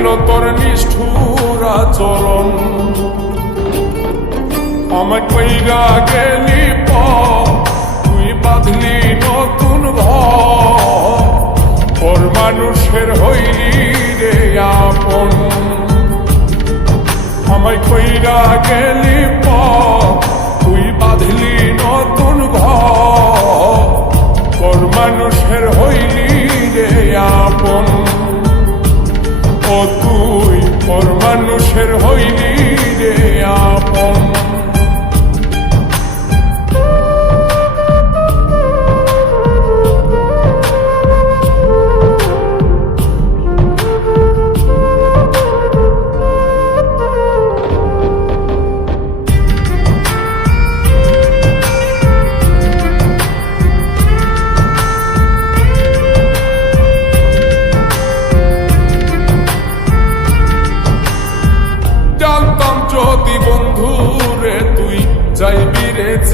হইল তোর নিষ্ঠুর আচরণ। আমার কইরা গেলি তুই বাঁধলি নতুন ঘর মানুষের হইলি রে আপন। আমায় কইরা গেলি প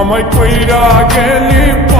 আমায় কইরা গেলি প